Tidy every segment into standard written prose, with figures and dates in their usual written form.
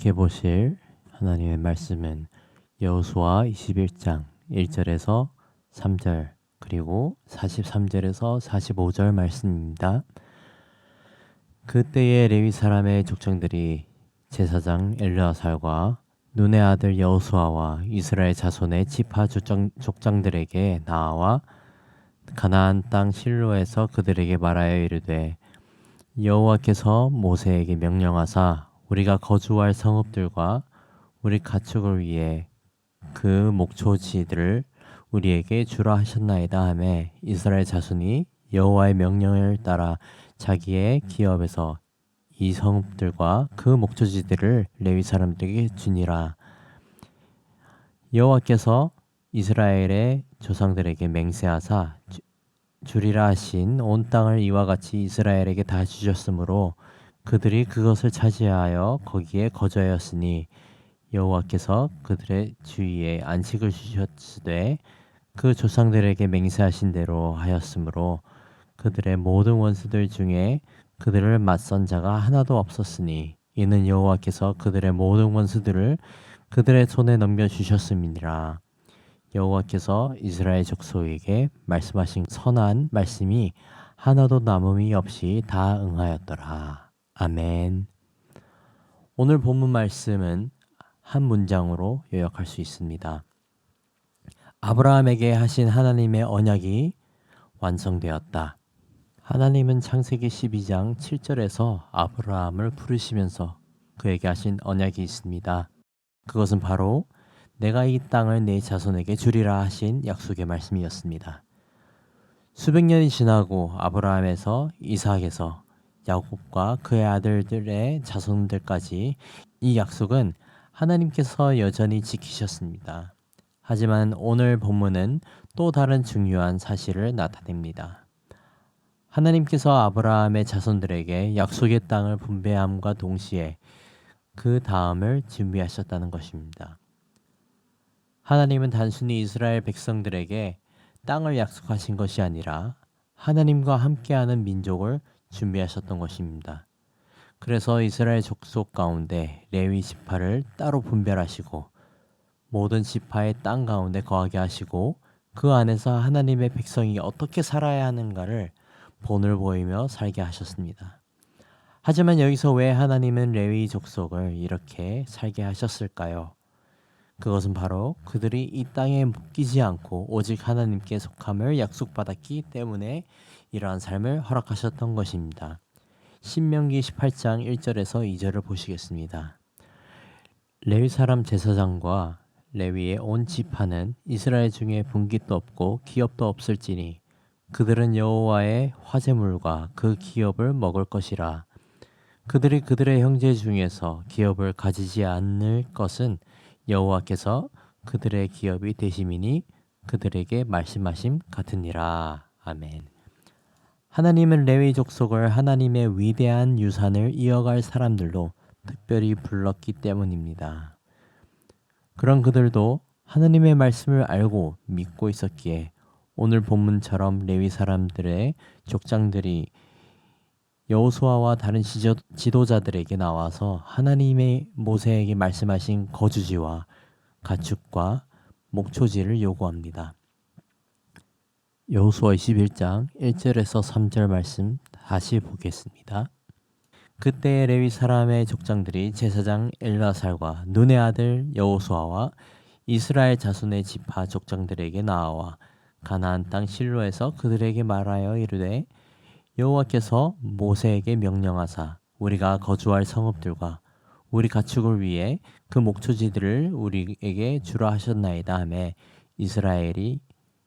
함께 보실 하나님의 말씀은 여호수아 21장 1절에서 3절 그리고 43절에서 45절 말씀입니다. 그때의 레위 사람의 족장들이 제사장 엘르아살과 눈의 아들 여호수아와 이스라엘 자손의 지파 족장들에게 나와 가나안 땅 실로에서 그들에게 말하여 이르되 여호와께서 모세에게 명령하사 우리가 거주할 성읍들과 우리 가축을 위해 그 목초지들을 우리에게 주라 하셨나이다 하매 이스라엘 자손이 여호와의 명령을 따라 자기의 기업에서 이 성읍들과 그 목초지들을 레위 사람들에게 주니라. 여호와께서 이스라엘의 조상들에게 맹세하사 주리라 하신 온 땅을 이와 같이 이스라엘에게 다 주셨으므로 그들이 그것을 차지하여 거기에 거주하였으니 여호와께서 그들의 주위에 안식을 주셨으되 그 조상들에게 맹세하신 대로 하였으므로 그들의 모든 원수들 중에 그들을 맞선 자가 하나도 없었으니 이는 여호와께서 그들의 모든 원수들을 그들의 손에 넘겨주셨음이니라. 여호와께서 이스라엘 족속에게 말씀하신 선한 말씀이 하나도 남음이 없이 다 응하였더라. 아멘. 오늘 본문 말씀은 한 문장으로 요약할 수 있습니다. 아브라함에게 하신 하나님의 언약이 완성되었다. 하나님은 창세기 12장 7절에서 아브라함을 부르시면서 그에게 하신 언약이 있습니다. 그것은 바로 내가 이 땅을 내 자손에게 주리라 하신 약속의 말씀이었습니다. 수백 년이 지나고 아브라함에서 이삭에서 야곱과 그의 아들들의 자손들까지 이 약속은 하나님께서 여전히 지키셨습니다. 하지만 오늘 본문은 또 다른 중요한 사실을 나타냅니다. 하나님께서 아브라함의 자손들에게 약속의 땅을 분배함과 동시에 그 다음을 준비하셨다는 것입니다. 하나님은 단순히 이스라엘 백성들에게 땅을 약속하신 것이 아니라 하나님과 함께하는 민족을 준비하셨던 것입니다. 그래서 이스라엘 족속 가운데 레위 지파를 따로 분별하시고 모든 지파의 땅 가운데 거하게 하시고 그 안에서 하나님의 백성이 어떻게 살아야 하는가를 본을 보이며 살게 하셨습니다. 하지만 여기서 왜 하나님은 레위 족속을 이렇게 살게 하셨을까요? 그것은 바로 그들이 이 땅에 묶이지 않고 오직 하나님께 속함을 약속받았기 때문에 이러한 삶을 허락하셨던 것입니다. 신명기 18장 1절에서 2절을 보시겠습니다. 레위 사람 제사장과 레위의 온 지파는 이스라엘 중에 분깃도 없고 기업도 없을지니 그들은 여호와의 화제물과 그 기업을 먹을 것이라. 그들이 그들의 형제 중에서 기업을 가지지 않을 것은 여호와께서 그들의 기업이 되심이니 그들에게 말씀하심 같으니라. 아멘. 하나님은 레위 족속을 하나님의 위대한 유산을 이어갈 사람들로 특별히 불렀기 때문입니다. 그런 그들도 하나님의 말씀을 알고 믿고 있었기에 오늘 본문처럼 레위 사람들의 족장들이 여호수아와 다른 지도자들에게 나와서 하나님의 모세에게 말씀하신 거주지와 가축과 목초지를 요구합니다. 여호수아 21장 1절에서 3절 말씀 다시 보겠습니다. 그때 레위 사람의 족장들이 제사장 엘르아살과 눈의 아들 여호수아와 이스라엘 자손의 지파 족장들에게 나와 가나안 땅 실로에서 그들에게 말하여 이르되 여호와께서 모세에게 명령하사 우리가 거주할 성읍들과 우리 가축을 위해 그 목초지들을 우리에게 주라 하셨나이다 하매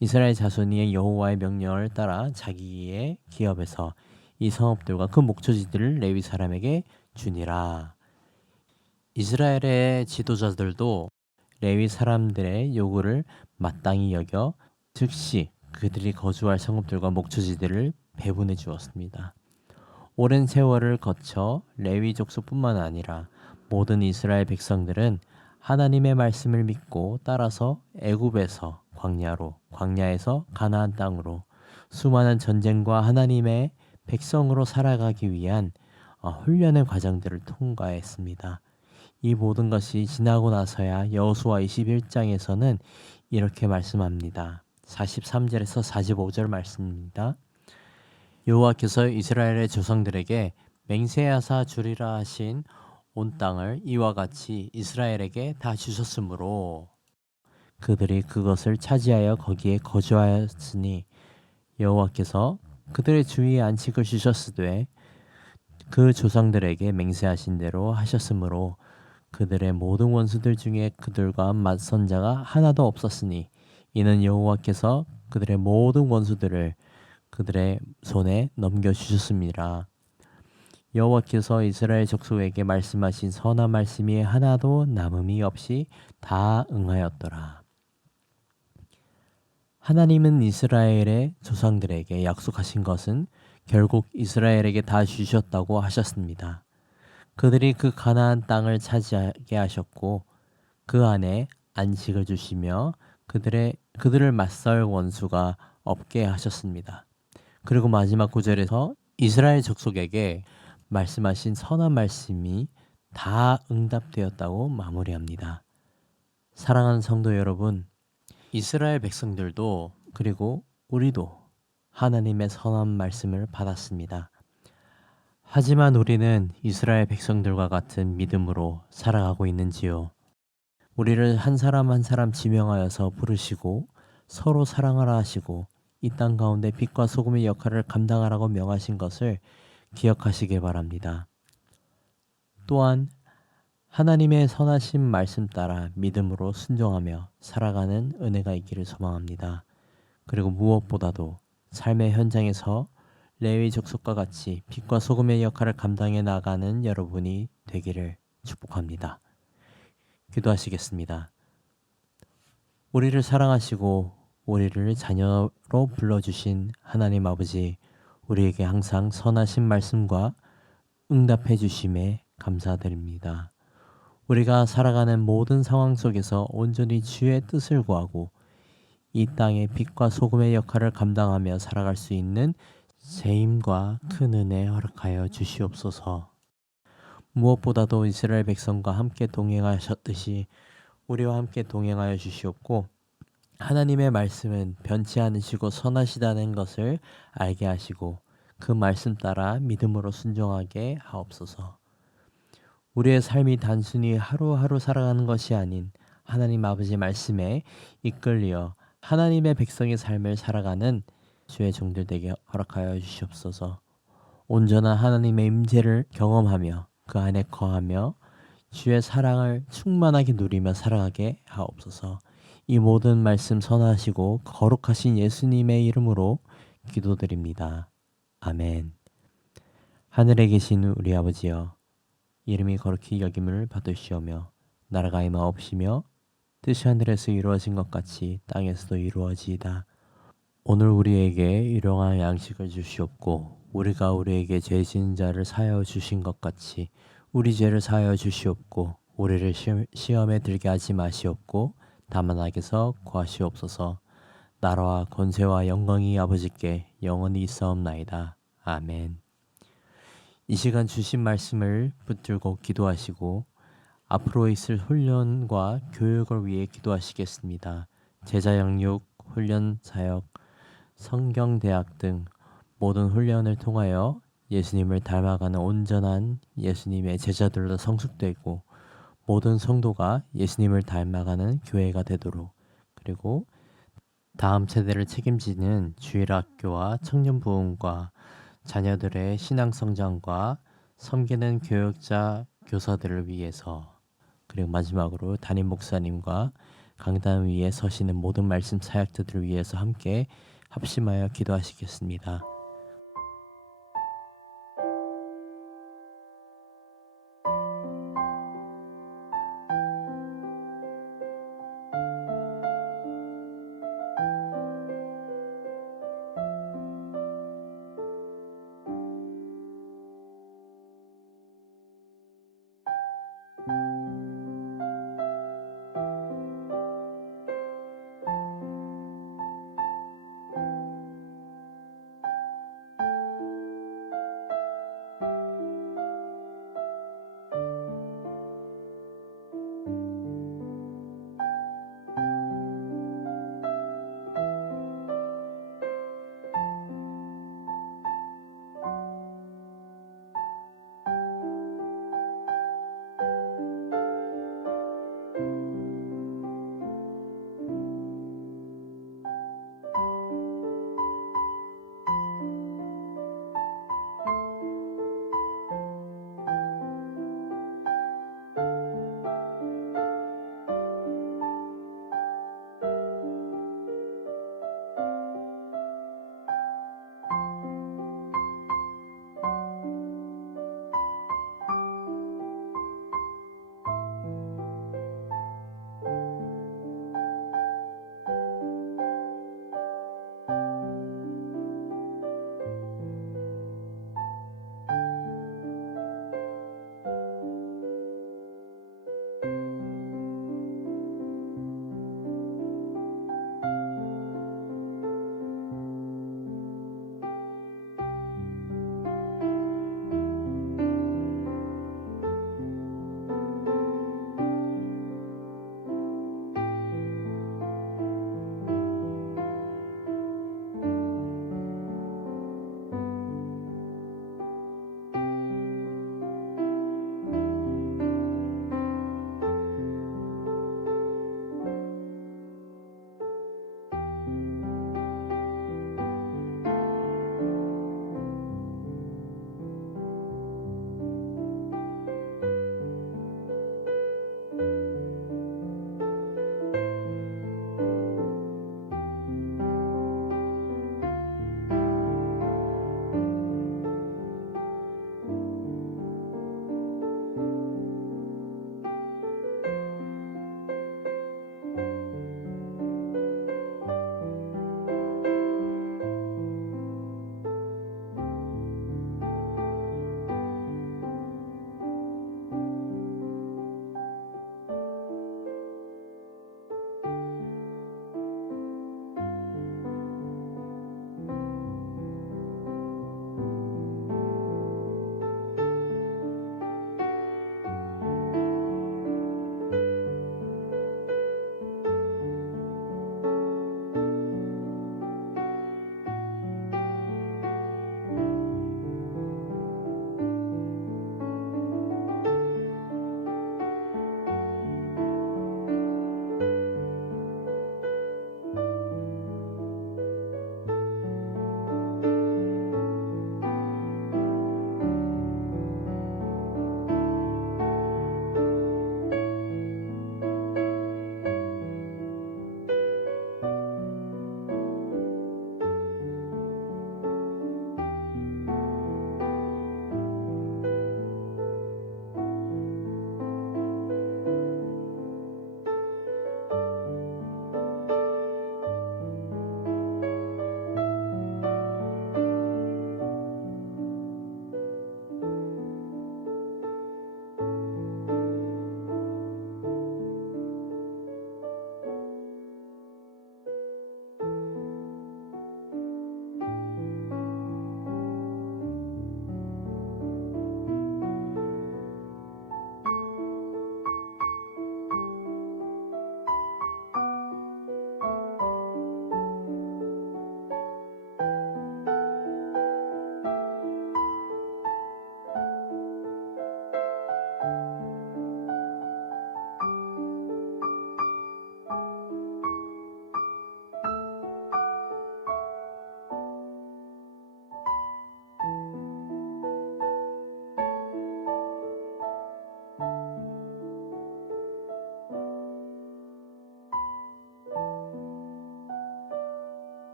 이스라엘 자손이 여호와의 명령을 따라 자기의 기업에서 이 성읍들과 그 목초지들을 레위 사람에게 주니라. 이스라엘의 지도자들도 레위 사람들의 요구를 마땅히 여겨 즉시 그들이 거주할 성읍들과 목초지들을 배분해 주었습니다. 오랜 세월을 거쳐 레위 족속뿐만 아니라 모든 이스라엘 백성들은 하나님의 말씀을 믿고 따라서 애굽에서 광야에서 가나안 땅으로 수많은 전쟁과 하나님의 백성으로 살아가기 위한 훈련의 과정들을 통과했습니다. 이 모든 것이 지나고 나서야 여호수아 21장에서는 이렇게 말씀합니다. 43절에서 45절 말씀입니다. 여호와께서 이스라엘의 조상들에게 맹세하사 주리라 하신 온 땅을 이와 같이 이스라엘에게 다 주셨으므로 그들이 그것을 차지하여 거기에 거주하였으니 여호와께서 그들의 주위에 안식을 주셨으되 그 조상들에게 맹세하신 대로 하셨으므로 그들의 모든 원수들 중에 그들과 맞선 자가 하나도 없었으니 이는 여호와께서 그들의 모든 원수들을 그들의 손에 넘겨주셨습니다. 여호와께서 이스라엘 족속에게 말씀하신 선한 말씀이 하나도 남음이 없이 다 응하였더라. 하나님은 이스라엘의 조상들에게 약속하신 것은 결국 이스라엘에게 다 주셨다고 하셨습니다. 그들이 그 가나안 땅을 차지하게 하셨고 그 안에 안식을 주시며 그들을 맞설 원수가 없게 하셨습니다. 그리고 마지막 구절에서 이스라엘 족속에게 말씀하신 선한 말씀이 다 응답되었다고 마무리합니다. 사랑하는 성도 여러분, 이스라엘 백성들도 그리고 우리도 하나님의 선한 말씀을 받았습니다. 하지만 우리는 이스라엘 백성들과 같은 믿음으로 살아가고 있는지요? 우리를 한 사람 한 사람 지명하여서 부르시고 서로 사랑하라 하시고 이 땅 가운데 빛과 소금의 역할을 감당하라고 명하신 것을 기억하시길 바랍니다. 또한 하나님의 선하신 말씀 따라 믿음으로 순종하며 살아가는 은혜가 있기를 소망합니다. 그리고 무엇보다도 삶의 현장에서 레위 족속과 같이 빛과 소금의 역할을 감당해 나가는 여러분이 되기를 축복합니다. 기도하시겠습니다. 우리를 사랑하시고 우리를 자녀로 불러주신 하나님 아버지, 우리에게 항상 선하신 말씀과 응답해 주심에 감사드립니다. 우리가 살아가는 모든 상황 속에서 온전히 주의 뜻을 구하고 이 땅의 빛과 소금의 역할을 감당하며 살아갈 수 있는 세임과 큰 은혜 허락하여 주시옵소서. 무엇보다도 이스라엘 백성과 함께 동행하셨듯이 우리와 함께 동행하여 주시옵고 하나님의 말씀은 변치 않으시고 선하시다는 것을 알게 하시고 그 말씀 따라 믿음으로 순종하게 하옵소서. 우리의 삶이 단순히 하루하루 살아가는 것이 아닌 하나님 아버지 말씀에 이끌려 하나님의 백성의 삶을 살아가는 주의 종들 되게 허락하여 주시옵소서. 온전한 하나님의 임재를 경험하며 그 안에 거하며 주의 사랑을 충만하게 누리며 살아가게 하옵소서. 이 모든 말씀 선하시고 거룩하신 예수님의 이름으로 기도드립니다. 아멘. 하늘에 계신 우리 아버지여, 이름이 거룩히 여김을 받으시오며 나라가 임하옵시며 뜻이 하늘에서 이루어진 것 같이 땅에서도 이루어지이다. 오늘 우리에게 일용할 양식을 주시옵고 우리가 우리에게 죄 지은 자를 사하여 주신 것 같이 우리 죄를 사하여 주시옵고 우리를 시험에 들게 하지 마시옵고 다만 악에서 구하시옵소서. 나라와 권세와 영광이 아버지께 영원히 있사옵나이다. 아멘. 이 시간 주신 말씀을 붙들고 기도하시고 앞으로 있을 훈련과 교육을 위해 기도하시겠습니다. 제자 양육, 훈련 사역, 성경대학 등 모든 훈련을 통하여 예수님을 닮아가는 온전한 예수님의 제자들로 성숙되고 모든 성도가 예수님을 닮아가는 교회가 되도록, 그리고 다음 세대를 책임지는 주일학교와 청년부흥과 자녀들의 신앙 성장과 섬기는 교육자, 교사들을 위해서, 그리고 마지막으로 담임 목사님과 강단 위에 서시는 모든 말씀 사역자들을 위해서 함께 합심하여 기도하시겠습니다.